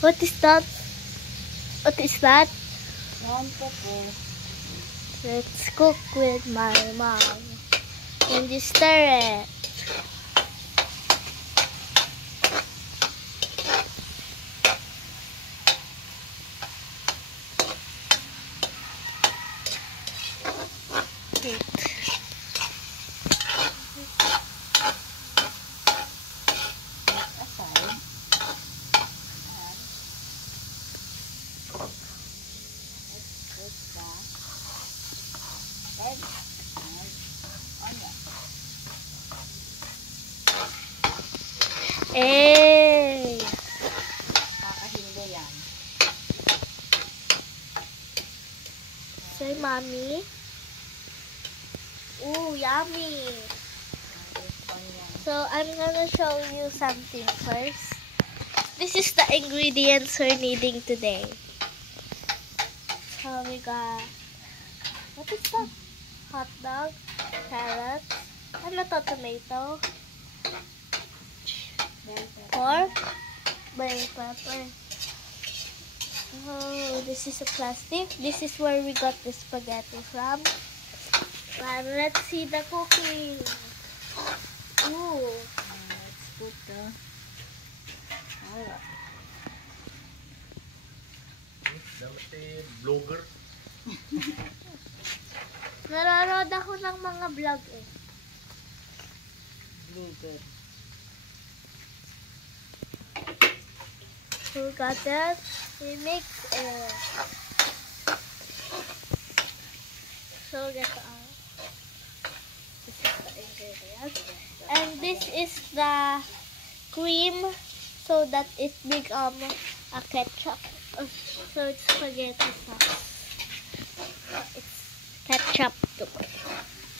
What is that? What is that? Let's cook with my mom. And you stir it. Hey! Kakahindi yan. Say, mommy. Ooh, yummy. So, I'm gonna show you something first. This is the ingredients we're needing today. So, we got, what is that? Hot dog, carrots, ano to, tomato, pork, bell pepper. Oh, this is a plastic. This is where we got the spaghetti from. And let's see the cooking. Ooh. Let's put the... Vlogger. Nanonood ako ng mga vlog eh. Vlogger. So we got that. We mix it. So get out. This is the ingredients. And this is the cream so that it become a ketchup. So it's spaghetti sauce. It's ketchup too.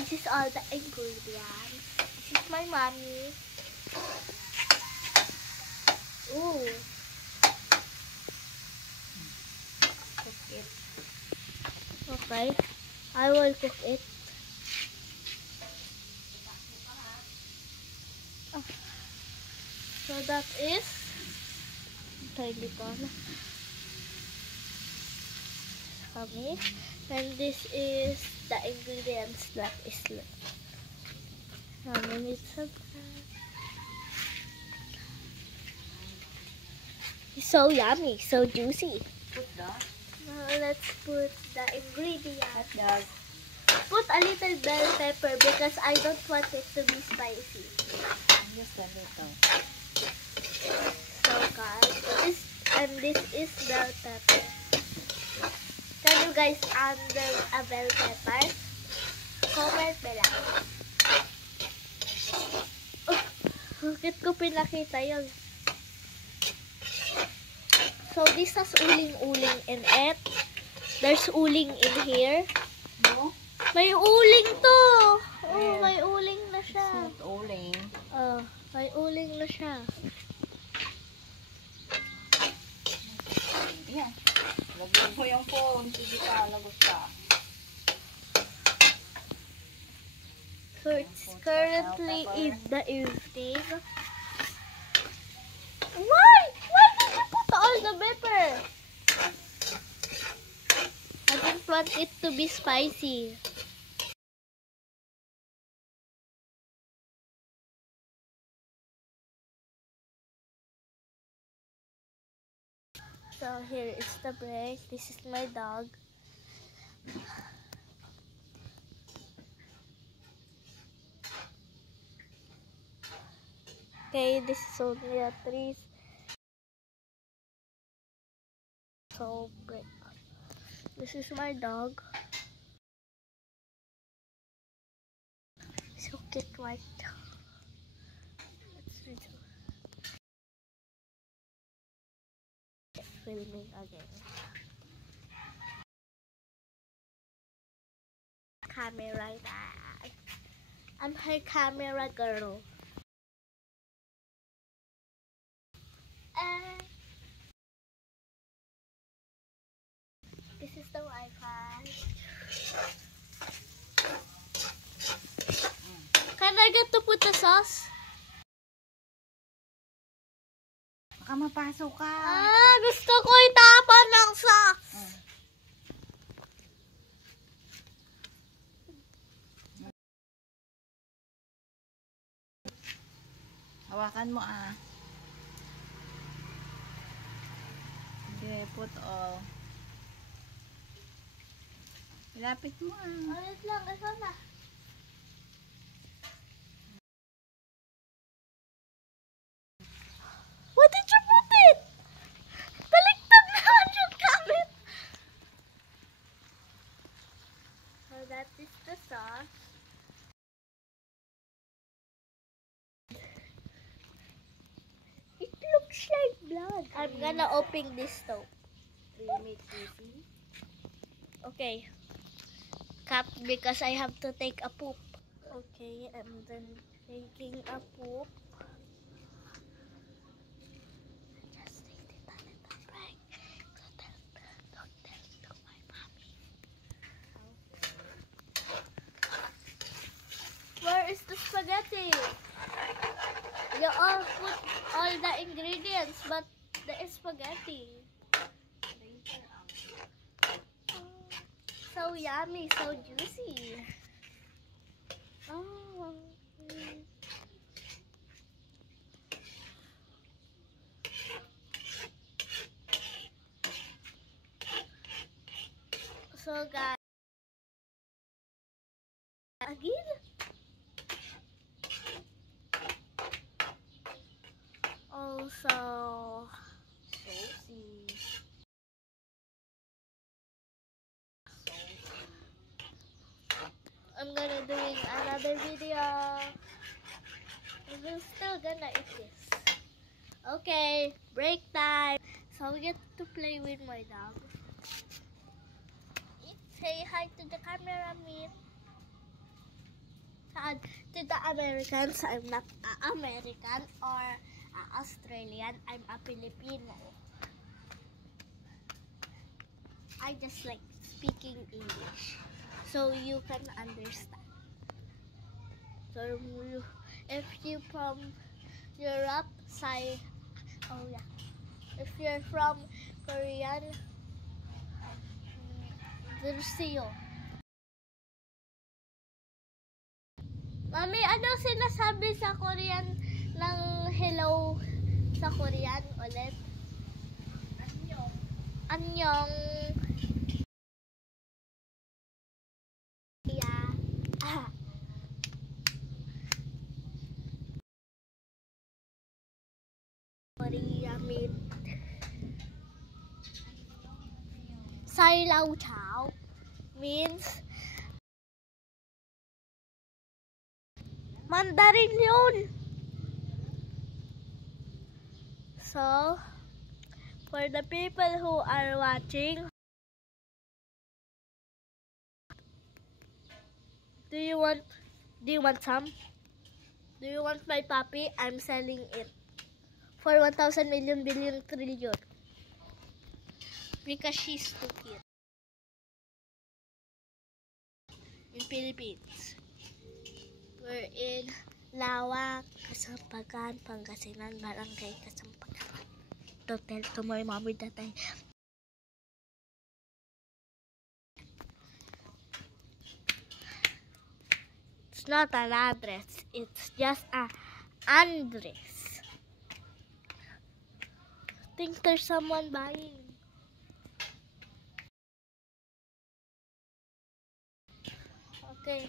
This is all the ingredients. This is my mommy. Ooh. Cook it. Okay. I will cook it. So that is tiny corn. Okay. And this is the ingredients that is left. Now we need some. It's so yummy, so juicy. Put the Now let's put the ingredients. hot dog. Put a little bell pepper because I don't want it to be spicy. Just a little. So guys, this is bell pepper. Can you guys add a bell pepper? Comment below. Bakit ko pinakita yun? So this has uling-uling in it. There's uling in here. No? May uling to! Oh, Where? may uling na It's siya. not uling. Oh, may uling na siya. Yan. Lagyan mo yung phone. Sige ka, lagot ka. So it's currently in the evening. Why? Why did you put all the pepper? I didn't want it to be spicy. So here is the break. This is my dog. Okay, this is only a 3. So break. This is my dog. So get right. Let's redo. Filming again. Camera guy. I'm her camera girl. This is the Wi-Fi. Can I get to put the sauce? Baka mapasok ka. Gusto ko itapon ng socks. Hawakan mo Sige, put all. Ilapit mo Ulit lang, ito na. Where did you put it? Baliktad naman yung gamit. So that is the sauce. It looks like blood. I'm gonna open this stove. Make easy. Okay. Cut because I have to take a poop. Okay, I'm done taking a poop. Just take it a little break. Don't tell to my mommy. Where is the spaghetti? You all put all the ingredients, but the spaghetti. So yummy, so juicy. Oh. So guys, again. Also, Saucy. I'm gonna doing another video. I'm still gonna eat this. Okay, break time. So we get to play with my dog. Say hi to the camera, Meet. And to the Americans, I'm not American or Australian. I'm a Filipino. I just like speaking English, so you can understand. So if you from Europe, say, oh yeah. If you're from Korean, Versio. Mami, ano sinasabi sa Korean ng hello sa Korean ulit? Anyong. Annyeong. Yeah. Korea meat. Sai Lao Chao means Mandarin yun. So, for the people who are watching, do you want some? Do you want my puppy? I'm selling it for 1,000 million billion trillion because she's too cute. In Philippines, we're in Lawak, Kasampagan, Pangasinan, Barangay Kasampagan. Don't tell to my mommy that it's not an address, it's just an address. I think there's someone buying. Okay,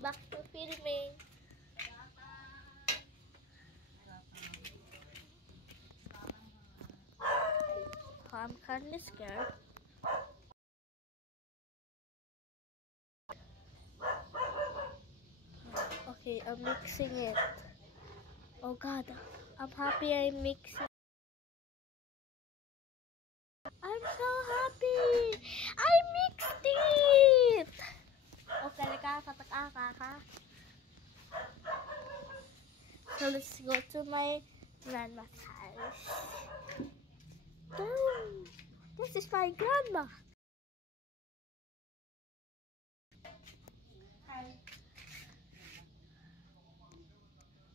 back to filming. I'm kind of scared. Okay, I'm mixing it. Oh God, I'm happy I'm mixing. I'm so happy! I mixed it! Okay, ka. So let's go to my grandma's house. Boom! This is my grandma. Hi.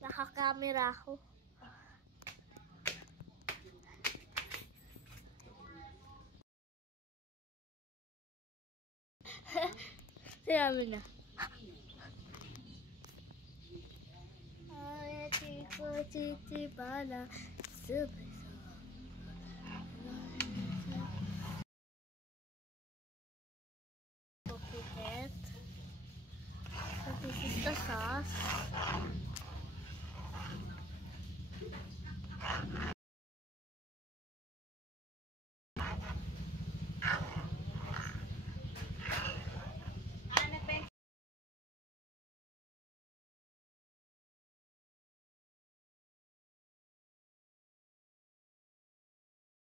Nakakamera ako. Tingnan na. Ay, tipo, titi, bala, super. Cook it. So this is the sauce.